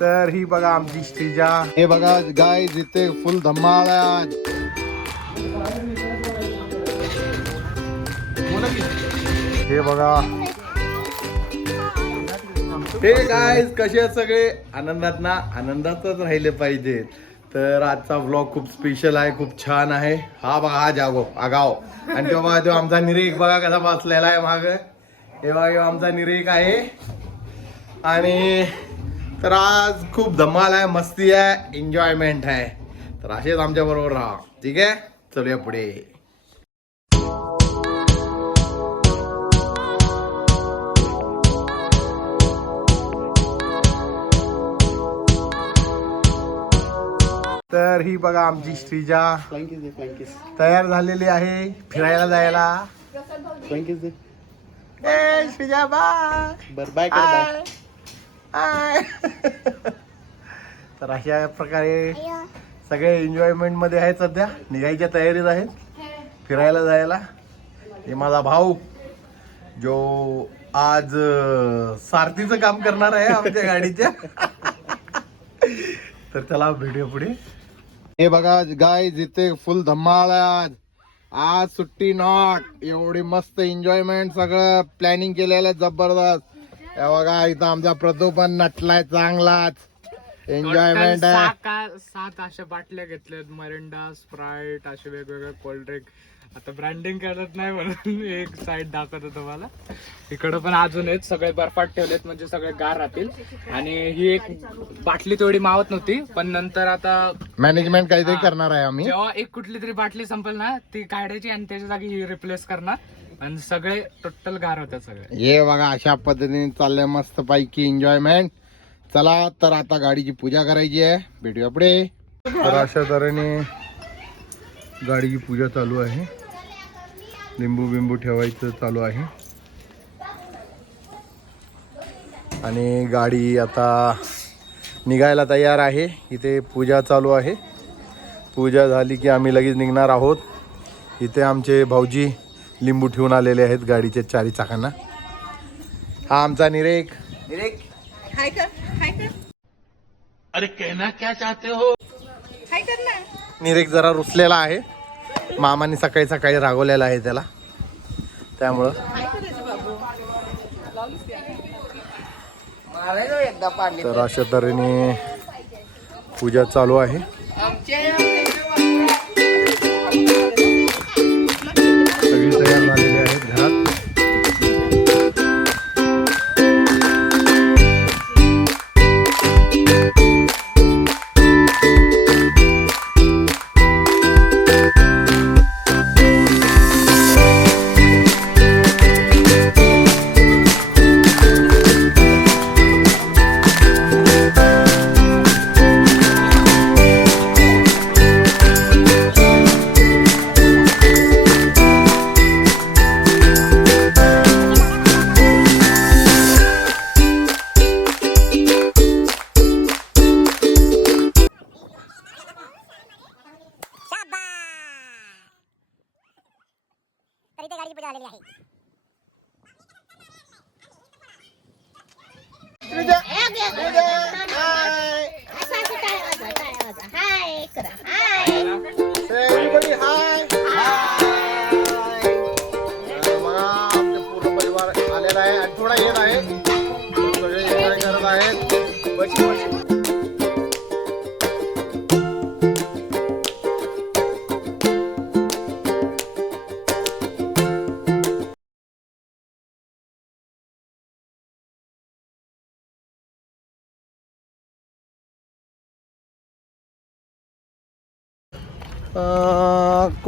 तर ही बघा आमची श्रीजा. हे बघा गाय जिथे फुल धम्माळ आहे आज. हे बघा. हे गाय कसे सगळे? आनंदात ना आनंदातच राहिले पाहिजे तर आजचा व्लॉग खूप स्पेशल आहे खूप छान आहे. हा बघा हा जागो आगाव आणि तो बघा तो आमचा निरेक बघा कसा बसलेला आहे माग. हे बघा आमचा निरेक आहे. आणि तर आज खूप धमाल आहे मस्ती आहे एन्जॉयमेंट आहे. तर असेच आमच्या बरोबर राहा. ठीक आहे? चलूया पुढे. तर ही बघा आमची श्रीजा. तयार झालेली आहे फिरायला जायला. ए श्रीजा बाय बर बाय हाय. तर अशा प्रकारे सगळे एन्जॉयमेंटमध्ये आहेत सध्या. निघायच्या तयारीत आहेत. फिरायला जायला. हे माझा भाऊ जो आज सारथीचं काम करणार आहे आमच्या गाडीच्या. तर चला भेटूया पुढे. हे बघा गाय जिथे फुल धम्माळ आहे आज. आज सुट्टी नॉट एवढी मस्त एन्जॉयमेंट सगळं. प्लॅनिंग केलेलं आहे जबरदस्त. बघा इथं आमचा प्रतो पण नटलाय चांगलाच. एन्जॉयमेंट आहे. का सात अशा बाटल्या घेतल्यात मरिंडा स्प्राईट असे वेगवेगळे कोल्ड्रिंक आता ब्रँडिंग करत नाही म्हणून एक साईड दाखवतो तुम्हाला. इकडं पण अजून आहेत सगळे बर्फात ठेवलेत म्हणजे सगळे गार राहतील. आणि ही एक बाटली तेवढी मावत नव्हती पण नंतर आता मॅनेजमेंट काहीतरी. करणार आहे आम्ही. जेव्हा एक कुठली तरी बाटली संपेल ना ती काढायची आणि त्याच्या जागी रिप्लेस करणार. आणि सगळे टोटल गार होतात सगळे. हे बघा अशा पद्धतीने चाललंय मस्त पैकी एन्जॉयमेंट चला तर आता गाडीची पूजा करायची आहे. भेटूया पुढे. तर अशा तऱ्हेने गाडीची पूजा चालू आहे. लिंबू बिंबू ठेवायचं चालू आहे. आणि गाडी आता निघायला तयार आहे. इथे पूजा चालू आहे. पूजा झाली की आम्ही लगेच निघणार आहोत. इथे आमचे भाऊजी लिंबू ठेवून आलेले आहेत गाडीच्या चारी चाकांना. हा आमचा निरेक. निरेक. हाय कर हाय कर अरे कहना क्या चाहते हो? हाय कर ना. निरेक जरा रुसलेला आहे. मामाने सकाळी सकाळी रागवलेला आहे त्याला. त्यामुळं. तर अशा तऱ्हेने पूजा चालू आहे.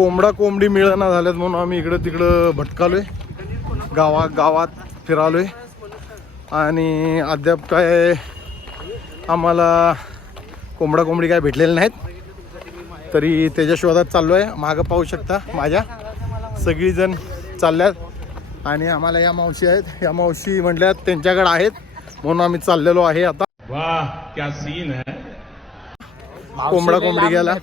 कोंबडा कोंबडी मिळना झाल्यात म्हणून आम्ही इकडं तिकडं भटकालोय. गावात गावात फिरालोय. आणि अद्याप काय आम्हाला कोंबडा कोंबडी काय भेटलेले नाहीत. तरी त्याच्या शोधात चाललो आहे मागं पाहू शकता माझ्या. सगळीजण चालल्यात. आणि आम्हाला या मावशी आहेत. या मावशी म्हटल्यात त्यांच्याकडे आहेत. म्हणून आम्ही चाललेलो आहे आता. वाह क्या सीन है. कोंबडा कोंबडी गेला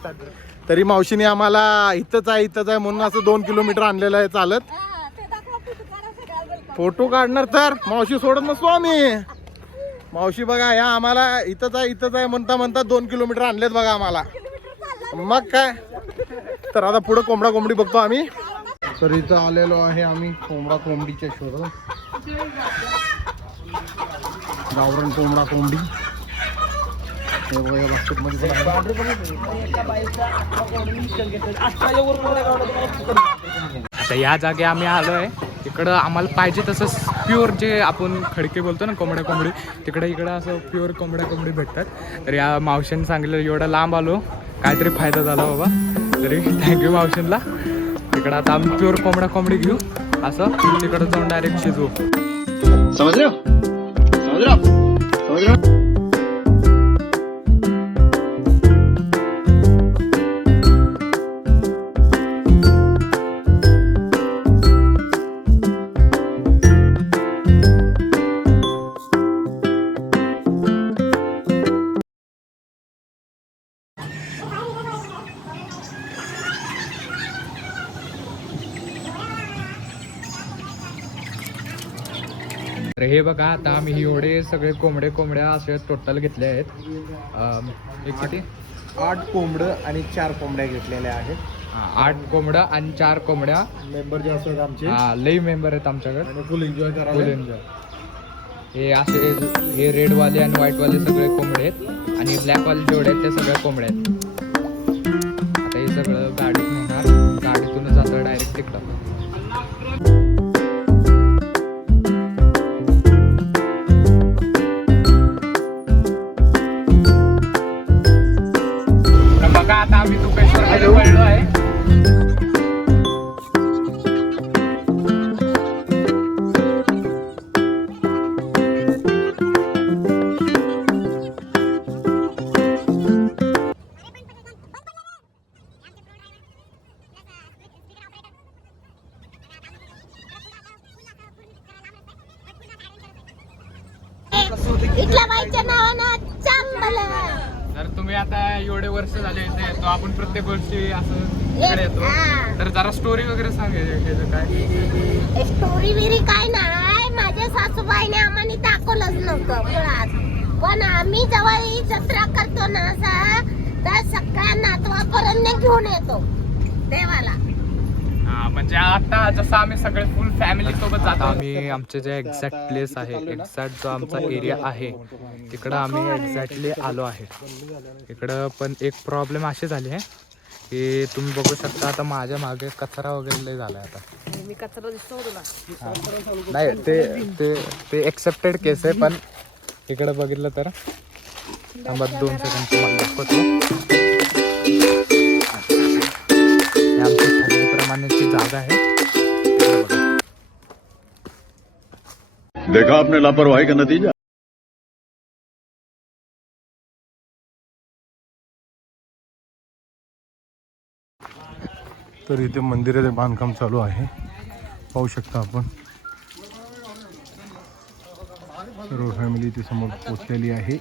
तरी मावशीने आम्हाला इथंच आहे इथंच आहे म्हणून असं दोन किलोमीटर आणलेलं आहे चालत. फोटो काढणार तर. मावशी सोडत नसतो आम्ही. मावशी बघा ह्या आम्हाला इथंच आहे इथंच आहे म्हणता म्हणता दोन किलोमीटर आणलेत बघा आम्हाला. मग काय? तर आता पुढे कोंबडा कोंबडी बघतो आम्ही. तर इथं आलेलो आहे आम्ही कोंबडा कोंबडीच्या शोधात. गावरण कोंबडा कोंबडी. हे बघा या बास्केटमध्ये पण आहे. आता या जागे आम्ही आलो आहे इकडं आम्हाला पाहिजे तसं प्युअर जे आपण खडके बोलतो ना कोंबड्या कोंबडी तिकडे इकडं असं प्युअर कोंबड्या कोंबडी भेटतात. तर या मावशीने सांगितलं एवढं लांब आलो काहीतरी फायदा झाला बाबा. तरी थँक्यू मावशींना. तिकडं आता आम्ही प्युअर कोंबडा कोंबडी घेऊ. असं तिकडं जाऊन डायरेक्ट शिजवू. समझ रहे बघा आता आम्ही एवढे सगळे कोंबडे कोंबड्या असे टोटल घेतले आहेत. एक किती? आठ कोंबडं आणि चार कोंबड्या घेतलेल्या आहेत. आठ कोंबड्या आणि चार कोंबड्या. मेंबर जे असतात आमचे. हा, लई मेंबर आहेत आमच्याकडे. आणि फुल एन्जॉय फुल करायला एन्जॉय हे असे हे रेडवाले आणि व्हाईटवाले सगळे कोंबडे आहेत. आणि ब्लॅकवाले जेवढे आहेत ते सगळे कोंबडे आहेत. आता हे सगळं गाडीत नेणार. गाडीतूनच जातं डायरेक्ट तिकडं. आता आम्ही तुकेश्वर वळलो आहे. सगळ्या नातवापर्यंत घेऊन येतो. देवाला. हा म्हणजे आता जसं आम्ही सगळे फुल फॅमिली सोबत जातो. आम्ही आमचे जे एक्झॅक्ट प्लेस आहे एक्झॅक्ट जो आमचा एरिया आहे तिकडं आम्ही एक्झॅक्टली आलो आहे. इकडं पण एक प्रॉब्लेम अशी झाली आहे की तुम्ही बघू शकता आता माझ्या मागे कचरा वगैरे लय झालाय आता. मी कचरा दिसतो तुला. नाही ते ते ते एक्सेप्टेड केस आहे पण इकडे बघितलं तर थांबा दोन सेकंड तुम्हाला दाखवतो. जागा आहे देखा आपने लापरवाही का नतीजा? तर इथे मंदिराचे बांधकाम चालू आहे. पाहू शकता आपण. सर्व फॅमिली इथे समोर पोचलेली आहे.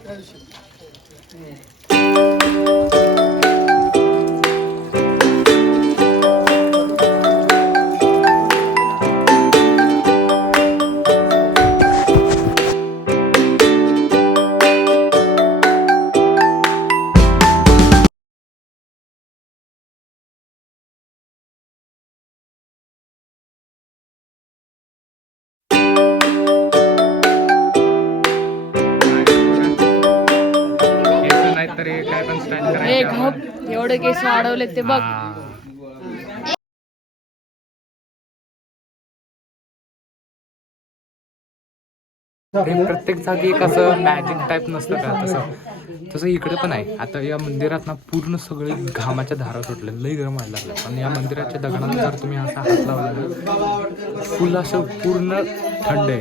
एवढे केस वाढवले ते बघ. प्रत्येक जागी एक असं मॅजिक टाईप नसतं का तसं? तसं इकडे पण आहे. आता या मंदिरात ना पूर्ण सगळे घामाच्या धारा सुटल्या. लई गरम व्हायला लागल्या आणि या मंदिराच्या दगडांना जर तुम्ही असा हात लावला ना फुल असं पूर्ण थंड आहे.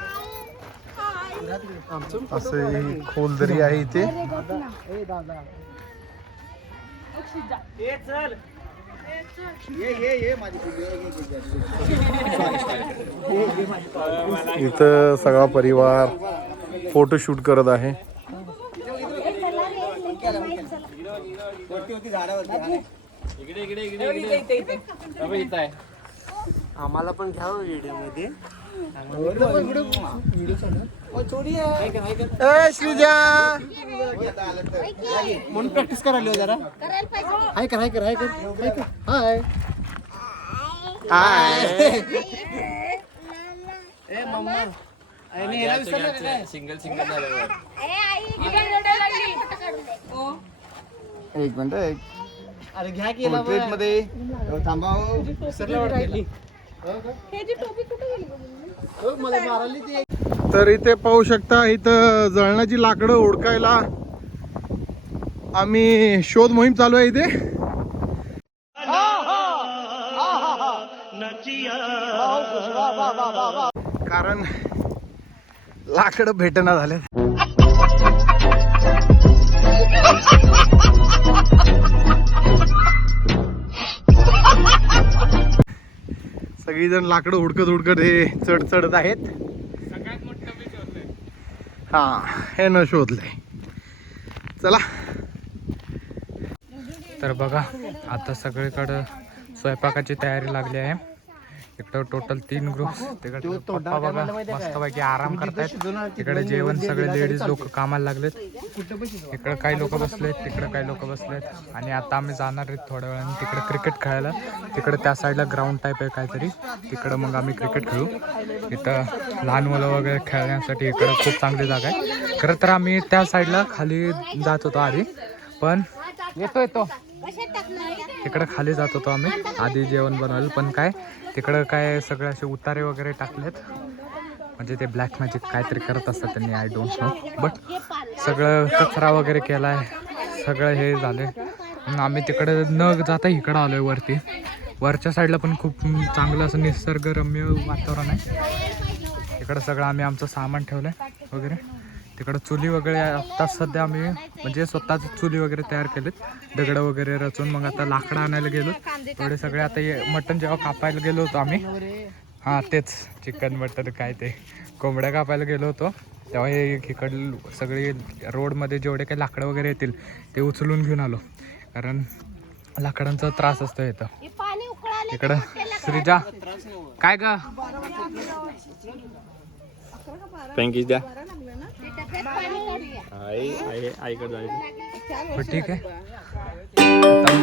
असं खोल दरी आहे इथे. इथं सगळा परिवार फोटोशूट करत आहे. आम्हाला पण घ्यावं व्हिडिओमध्ये. श्रीजा म्हणून प्रॅक्टिस करायला जरा हाय कर हाय कर हाय कर हाय कर हाय का काढून दे. एक मिनिट एक अरे घ्या केला प्लेटमध्ये थांबा हो. विसरलं हो, मला मारायला ती तर इथे पाहू शकता इथं जळणाची लाकडं उडकायला आम्ही शोध मोहीम चालू आहे इथे. कारण लाकडं भेटना झाले सगळीजण लाकडं हुडकत हुडकत हे चढ चढत आहेत. सगळ्यात मोठं हा हे न शोधलंय. चला. तर बघा आता सगळीकडं स्वयंपाकाची तयारी लागली आहे. इकडं टोटल तीन ग्रुप तिकडे पप्पा बघा मस्तपैकी आराम करतायत. तिकडे जेवण सगळे लेडीज लोक कामाला लागलेत. इकडे काही लोक बसलेत तिकडे काही लोक बसलेत. आणि आता आम्ही जाणार आहेत थोड्या वेळाने तिकडे क्रिकेट खेळायला. तिकडे त्या साईडला ग्राउंड टाईप आहे काहीतरी. तिकडं मग आम्ही क्रिकेट खेळू. इथं लहान मुलं वगैरे खेळण्यासाठी इकडं खूप चांगली जागा आहे. खरं तर आम्ही त्या साईडला खाली जात होतो आधी. पण येतो येतो? तिकडं खाली जात होतो आम्ही. आधी जेवण बनवायला पण काय तिकडं काय सगळे असे उतारे वगैरे टाकलेत. म्हणजे ते ब्लॅक मॅजिक काहीतरी करत असतात त्यांनी आय डोंट नो बट सगळं कचरा वगैरे केला आहे सगळं हे झाले आम्ही तिकडं न जाता इकडं आलो आहे वरती. वरच्या साईडला पण खूप चांगलं असं निसर्गरम्य वातावरण आहे. इकडं सगळं आम्ही आमचं सामान ठेवलं आहे वगैरे. तिकडं चुली वगैरे आता सध्या आम्ही म्हणजे स्वतःच चुली वगैरे तयार केलेत. दगड वगैरे रचून मग आता लाकडं आणायला गेलो. थोडे सगळे आता मटण जेव्हा कापायला गेलो होतो आम्ही. हां तेच चिकन मटण काय ते. कोंबड्या कापायला गेलो होतो. तेव्हा हे इकड सगळी रोडमध्ये जेवढे काही लाकडं वगैरे येतील ते उचलून घेऊन आलो. कारण लाकडांचा त्रास असतो इथं. इकडं श्रीजा काय ग? थँक्यू द्या. आई आई आईकडे जायचं ठीक आहे.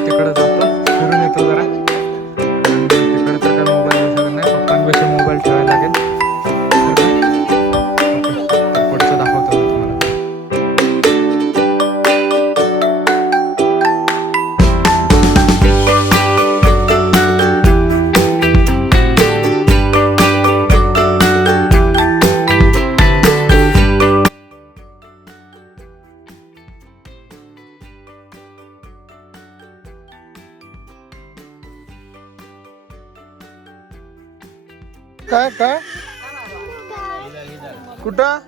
तिकडे जातो. फिरून येतो जरा. काय कुठं?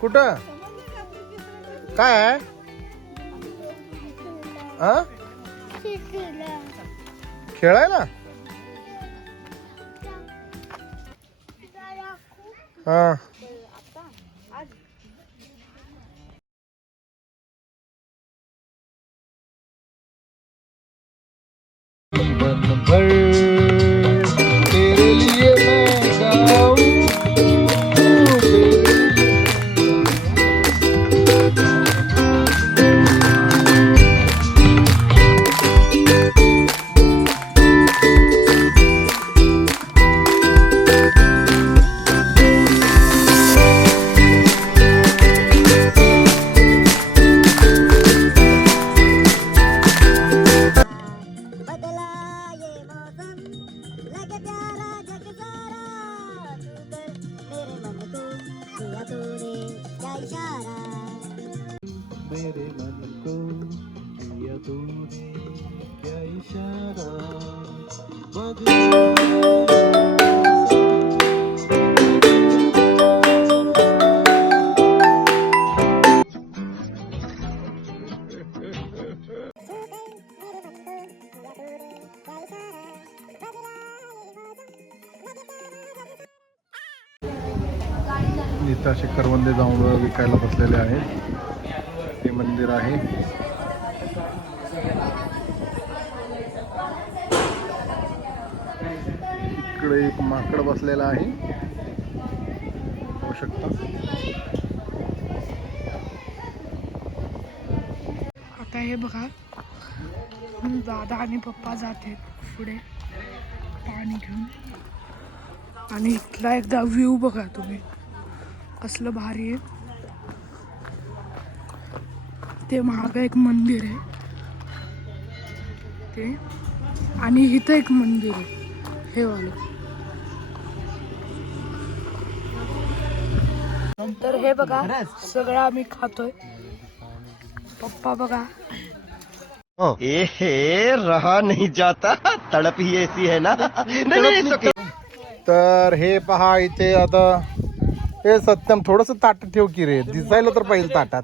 कुठं? काय आहे? हा खेळायला? हा. इथं असे करवंदे जाऊन विकायला बसलेले आहेत. हे मंदिर आहे. इकडे एक माकड बसलेला आहे. होऊ शकता. आता हे बघा. दादा आणि पप्पा जाते पुढे. पाणी घेऊन. आणि इथला एकदा व्ह्यू बघा तुम्ही. कसलं भारी आहे. ते महाग एक मंदिर आहे. ते. आणि इथं एक मंदिर आहे. हे वालं. नंतर हे बघा सगळं आम्ही खातोय. पप्पा बघा. ए रहा नहीं जाता. तड़प ही ऐसी है ना. तर हे पहा इथे आता हे सत्यम थोडस ताट ठेव की रे. दिसायला तर पाहिजे ताटात.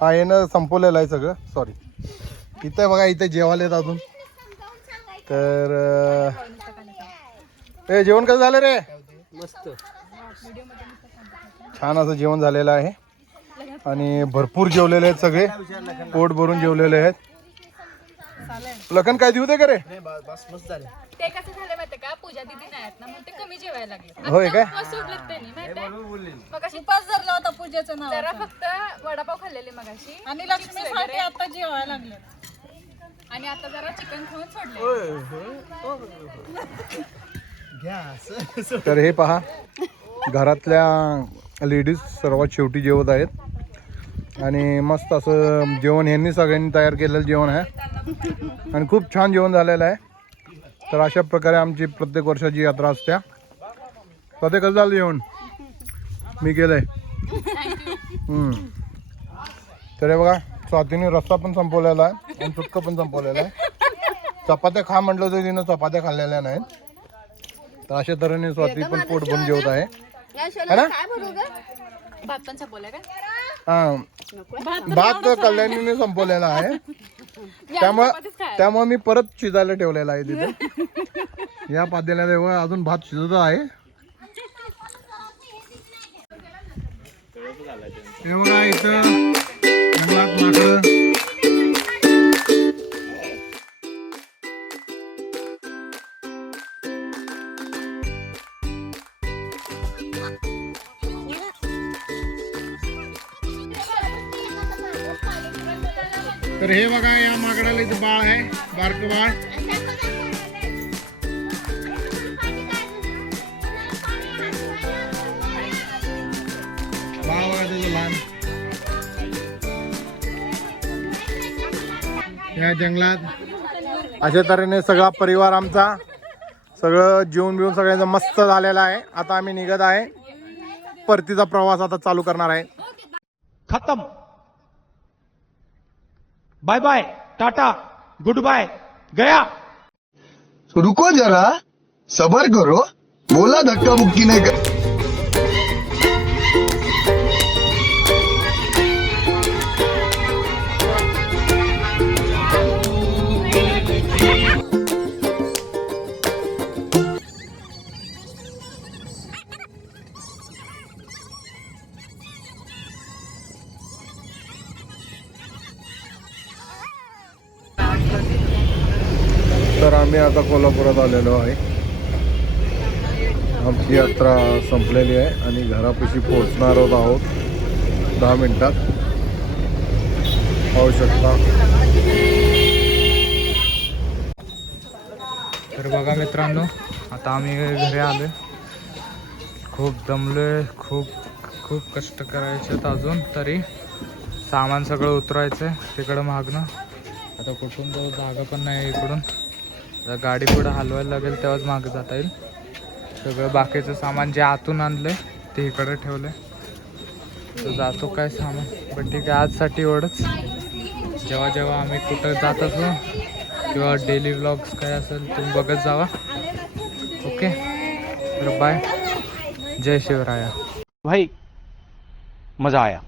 हा यानं संपवलेलं आहे सगळं. सॉरी इथे बघा इथे जेवायला येत अजून. तर ए जेवण कसं झालं रे? मस्त. छान असं जेवण झालेलं आहे. आणि भरपूर जेवलेले आहेत सगळे. पोट भरून जेवलेले आहेत. लखन काय देऊ दे का रे? ते कसं झालं माहितीये का? पूजा दिदी नाही आहेत ना मग ते कमी जेवायला लागले. होय काय? उपवास सोडलेत त्यांनी माहितीये? मगाशी उपास धरला होता पूजेचं नाव. जरा फक्त वडापाव खाल्लेले मगाशी आणि लक्ष्मीसाठी आता जेवायला लागले. आणि आता जरा चिकन खाऊन सोडले. तर हे पहा घरातल्या लेडीज सर्वात शेवटी जेवत आहेत. आणि मस्त असं जेवण यांनी सगळ्यांनी तयार केलेलं जेवण आहे. आणि खूप छान जेवण झालेलं आहे. तर अशा प्रकारे आमची प्रत्येक वर्षाची यात्रा असते. तर ते कसं झालं जेवण? मी केलंय. हम्म. तर हे बघा स्वातीने रस्ता पण संपवलेला आहे आणि चुटकं पण संपवलेलं आहे. चपात्या खा म्हटलं तर तिनं चपात्या खाल्लेल्या नाहीत. तर अशा तऱ्हेने स्वाती पण पोट भरून जेवत आहे. है ना? हा. भात कल्याणीने संपवलेला आहे. त्यामुळे त्यामुळे मी परत शिजायला ठेवलेला आहे तिथे. या एवढं अजून भात शिजत आहे. इथं तर हे बघा या माकडाला इथे बाळ आहे बारक बाळ. बाळ बघा त्याचं लहान. या जंगलात. अशा तऱ्हेने सगळा परिवार आमचा सगळं जेवण बिवून सगळ्यांचं मस्त झालेलं आहे. आता आम्ही निघत आहे. परतीचा प्रवास आता चालू करणार आहे. खतम. Bye bye Tata goodbye गया रुको जरा. सबर करो. बोला धक्का मुक्की नहीं कर आता कोल्हापुरात आलेलो आहे. आमची यात्रा संपलेली आहे आणि घरापाशी पोहोचणार आहोत दहा मिनटात. पाहू शकता. तर बघा मित्रांनो आता आम्ही घरी आलो खूप दमलोय खूप खूप कष्ट करायचे आहेत अजून तरी. सामान सगळं उतरायचं आहे तिकडं मागणं. आता कुठून जाऊ जागा पण नाही इकडून. गाडी पुढं हलवायला लागेल तेव्हाच मागं जाता येईल. सगळं बाकीचं सामान जे आतून आणलंय ते इकडे ठेवलंय. तर जातो काय सामान. पण ठीक आहे आजसाठी एवढंच. जेव्हा जेव्हा आम्ही कुठं जात असो किंवा डेली व्लॉग्स काय असेल तुम्ही बघत जावा. ओके? तर बाय. जय शिवराया. भाई मजा आया.